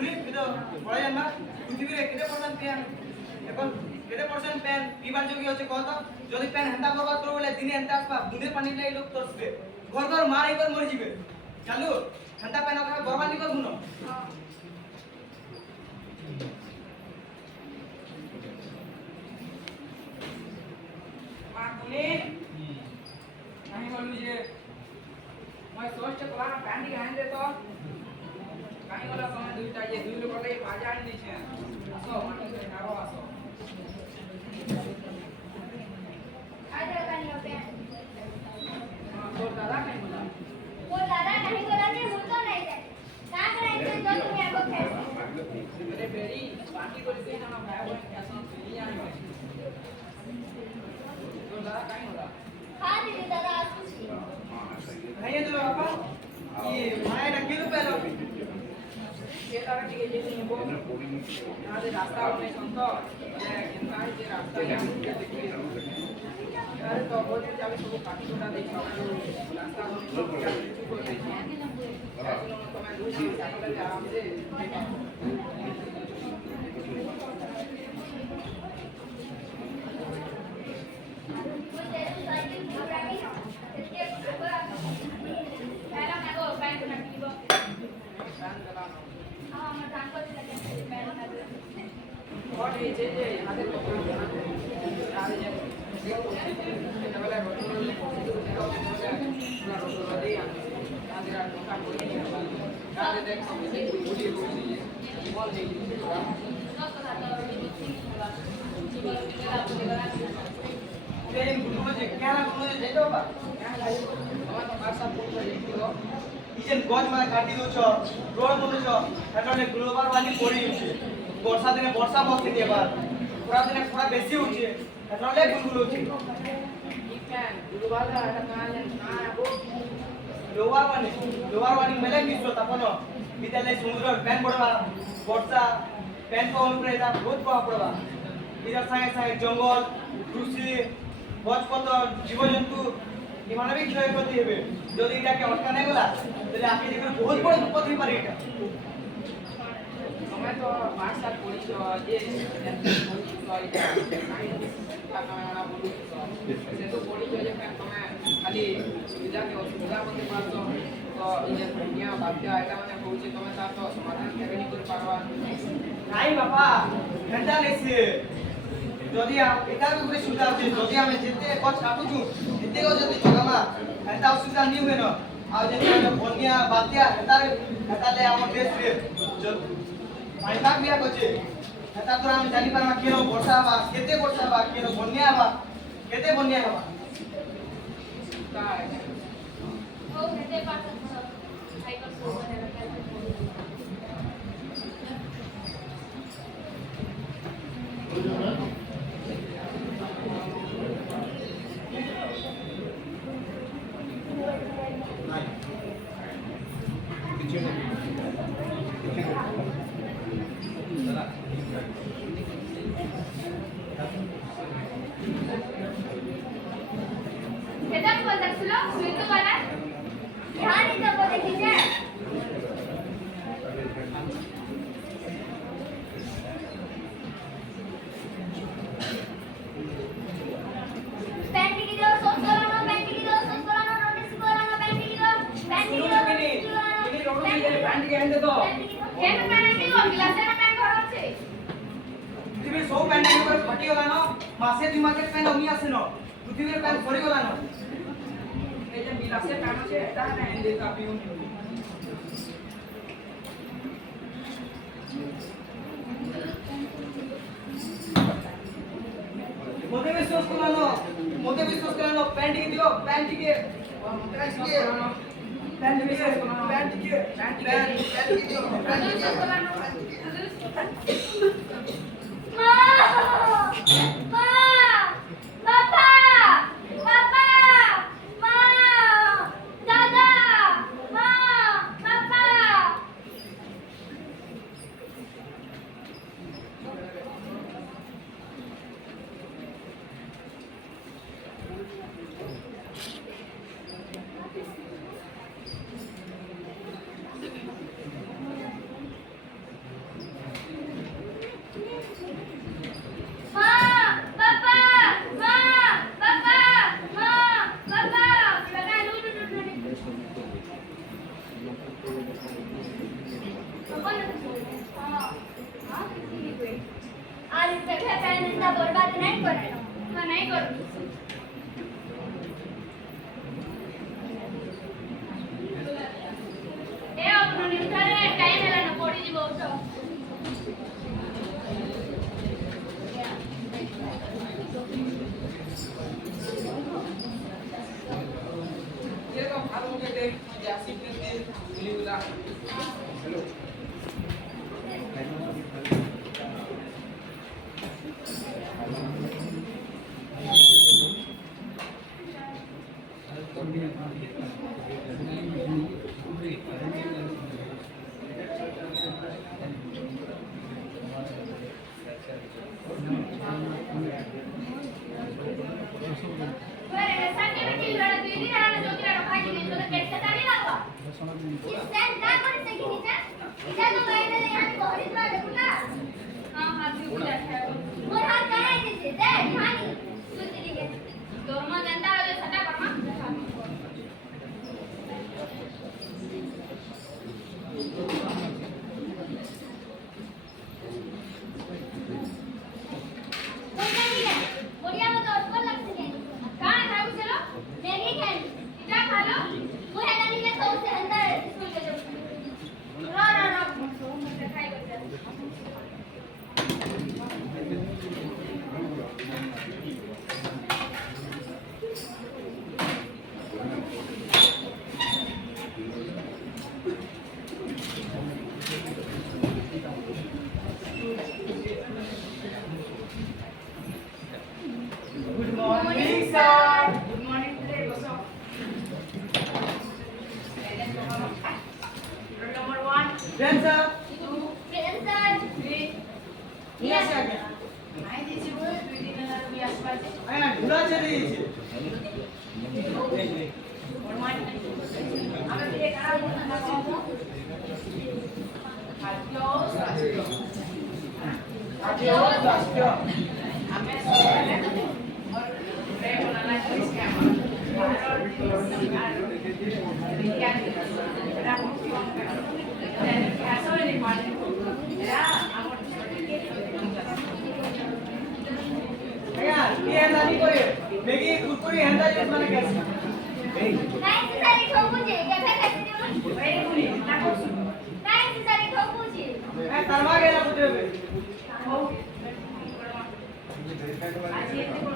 শুনি কিন্তু পড়া জান না পৃথিবীরে কেতে পারসেন্ট প্যান এখন কেতে পারসেন্ট প্যান পিবার যোগ্য হচ্ছে কত যদি প্যান হেন্তা বরবাদ করো বলে দিনে হেন্তা আসবা বুঁদে পানি লাই লোক তরসবে ঘর ঘর মার একবার মরে যাবে চালু হেন্তা প্যান ওখানে বরবাদ নি করবো না মা তুমি नहीं बोलू जे मैं सोच के कोला पैंटी गान दे तो काई वाला समय दुईटा ये दुई लोग ले बाजार नहीं छे असो माटी से नारो असो आदर कानी पे हां तो दादा नहीं बोला वो दादा नहीं बोला के मुझ तो नहीं जाए का करे तो जो तुम्हें आगो कैसे अरे बेरी पार्टी को से ना भाई बहन कैसा नहीं आई तो दादा काई बोला हां दीदी दादा आसुची नहीं है तो पापा ये माया ना किलो पहलो ये तारा के ये नहीं वो यहाँ से रास्ता में संतो ये किंता ये रास्ता यहाँ से देखिए अरे तो बहुत कुछ अभी सब पार्टी को ना देखा रास्ता में सब क्या चुप हो गई ऐसे लोगों को मैं दूसरी साइकिल पे आराम से मुझे साइकिल घबरा गई इसके पहला मैं वो बैंक में पीबो फैन चलाना हां मैं काम कर लगे पहला मैं और ये यहाँ से लोग यहाँ से देखो ये वाला रोड ले देखो पूरा रोड दे यहाँ से रास्ता कोई नहीं है यहाँ से देखो ये पूरी रोड है ये मॉल है ये गुरु जे क्या ना गुरु जे जाइतो बा हमारा सब पूछ रही थी ইজেন গজ মানে কাটি দউছ রোড বনুছ এটানে গ্লোবাল ওয়ার্মিং পড়ি হচ্ছে বর্ষা দিনে বর্ষা মস্তি এবার খরা দিনে খরা বেশি হচ্ছে এটালে গুলগুল হচ্ছে ठीक है ग्लोबल का कहां है वो গ্লোবাল ওয়ার্মিং মেলে বিশ্ব তাপন বিদ্যালয় সমুদ্র প্যান পড়বা বর্ষা প্যান পাউন উপরে এটা বহুত প্রভাব পড়বা এটার সঙ্গে সঙ্গে জঙ্গল কৃষি গছপতর জীবজন্তু মানবিক ক্ষয়ক্ষতি হবে যদি এটাকে অটকানে গলা তাহলে আপনি দেখবেন বহুত বড় বিপদ হতে পারে এটা मैं तो 5 साल पढ़ी जो ये तो इधर का मैं बोलूं से तो पढ़ी जो ये मैं खाली सुविधा के असुविधा मते पास तो ये दुनिया बाध्य आइला माने कहूची तमे ता तो समाधान केबे नि कर पारबा নাই বাবা ঘন্টা নেছে যদি এটা উপরে সুবিধা আছে যদি আমি যেতে গছ কাটুছু যেতে গছ যদি জগামা এটা অসুবিধা নি হয় না আর যদি বন্যা বাত্যা এটালে আমার দেশ রে পানিপাগ বিয়া করছে এটা তো আমি জানি পারবা কেন বর্ষা হবা কেতে বর্ষা হবা কেন বন্যা হবা কেতে বন্যা হবা का वो कहते पास साइकिल से बनेगा এটা কি বলতেছিল সুইটু বানা ধ্যান দিতে বলে দেখিছে প্যান্টি কি দাও সোস করানো প্যান্টি কি দাও সোস করানো নোটিস করানো প্যান্টি কি দাও প্যান্টি কি দাও इनी रोड में ये पैंट के अंदर तो কেন প্যান্টি কি দাও গ্লাসের প্যান্ট ধরা আছে পৃথিবীর সব প্যান্ট উপরে ফাটি গলানো মাসে দুই মাসে প্যান্ট অমি আসে না পৃথিবীর প্যান্ট ফরি গলানো ये जब बिला से पैंट से এটা না এন্ডে का पियो मोदे विश्वास करानो पैंट की दियो पैंट की पैंट की दियो पैंट की মা মা বাবা বাবা মা দাদা মা বাবা निंदा बर्बाद नहीं करे हां नहीं करू ए अपनो निंदारे टाइम हैला न पड़ी जी बहुत ये तो भाग मुझे देख जासी के लिवला hello Good morning, sir. Good morning today boso roll number 1 Then, sir. 2 Present. 3 Yes, sir. I did you do it in another we ask about it I am glad to see you. good morning আমরা দিয়ে কারা বলতে না বাবু adios Adios, Pastor. हमें और प्रेम बनाना चाहिए हमारा विज्ञान era mucho era caso de parte era amor Ayan, ये हंदा नहीं कोई. मेगी कुरकुरी हंदा जो मैंने कैसे? नहीं सारी ठोकुजी कैसे कैसे दियो very good ना कुछ नहीं सारी ठोकुजी मैं करवा गया मुझे. हो आज ये देखो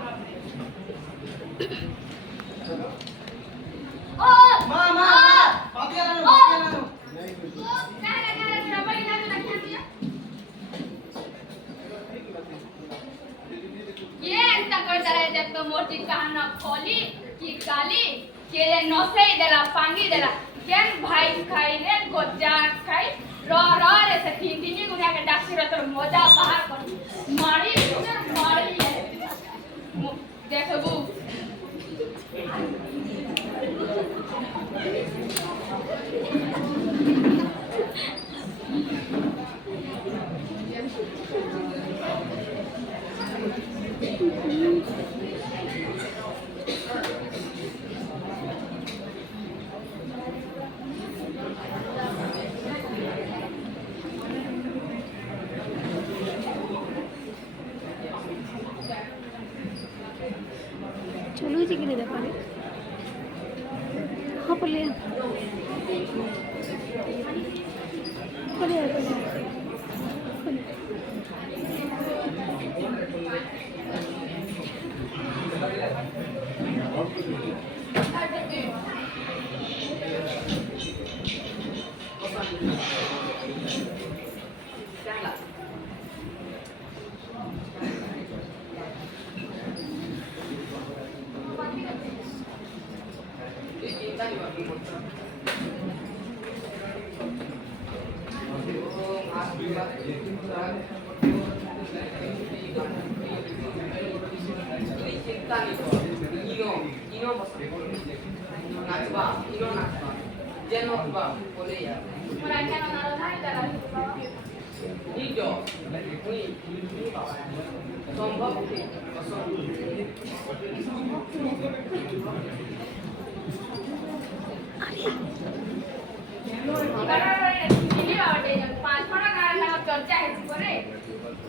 ओ माँ, पापी आना लो. क्या लगा डबल इधर रखना दिया ये ऐसा करता रहे जब तो मोटी कहाना खोली कि काली के नसे देला पांगी देला केन भाई खाई रे गोजा खाई रो रे से तीन दिन गुना के डाक्टर तो मोजा बाहर कर मारी देखो बू चलो जी के लिए देखा हाँ बोले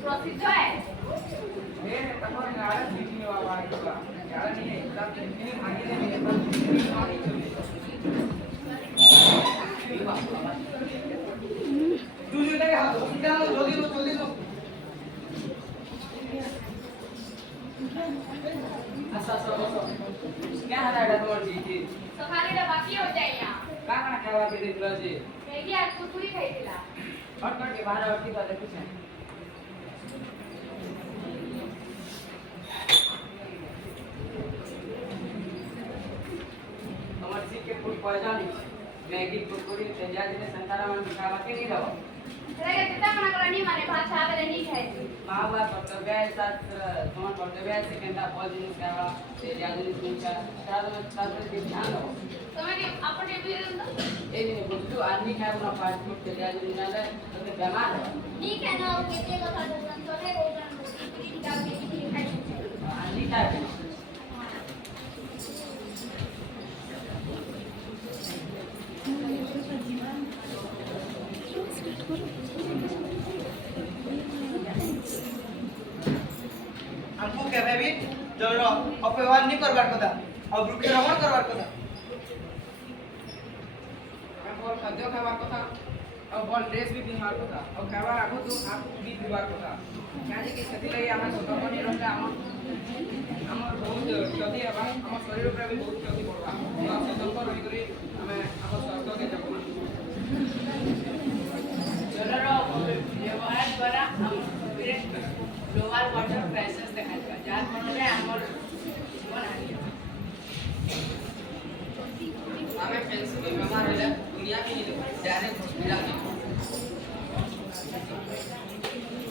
प्रसिद्ध है बाबा क्या नहीं है इतना कितनी भागी है मेरे पास कितनी भागी चले जल्दी उठे हाथ हॉस्पिटल में जल्दी लो अच्छा क्या है ना तुम्हारी जी तो खाली बाकी हो जाए यहाँ का क्या बात है दिखला जी मैगी आज कुरकुरी खाई दिला हट के बाहर हट के बात कुछ है हमारे जी के फूड पॉइजन मैगी कुरकुरी तेजा जी संतारा मन खावा के नहीं रहो रहेगा जितना मना करा नहीं माने भात खा कर नहीं खाए माँ बाप कर्तव्य है साथ तुम्हारा कर्तव्य है सेकंड आप पॉइजन खावा तेजा जी सुनका साथ में ध्यान रहो तुम्हें कि अपन टीवी दो ए बुद्धू आदमी खाए ना फास्ट फूड तेजा जी ना ले तो बीमार हो ठीक है ना वो कितने का खाता है तो है रोजन रोटी डाल के खाई आदमी खाए हमको कहबे भी जरो अपव्यवहार नहीं करबार কথা और वृक्षारोपण करबार কথা और खाद्य खावार কথা और बल ड्रेस भी पिनवार কথা और खावार आगो तो आप भी पिनवार কথা काहे कि सेति लई हम सतर्क नहीं रहले हमर बहुत क्षति हेबा हमर शरीर पर भी बहुत क्षति पड़बा तो सतर्क रही करी हमें हमर स्वास्थ्य के जपना जलर व्यवहार द्वारा हम ग्लोबल वाटर क्राइसिस देखा जाए जार फल हमर जीवन हानि हमें पेंसिल बीमार होले दुनिया में डायरेक्ट हॉस्पिटल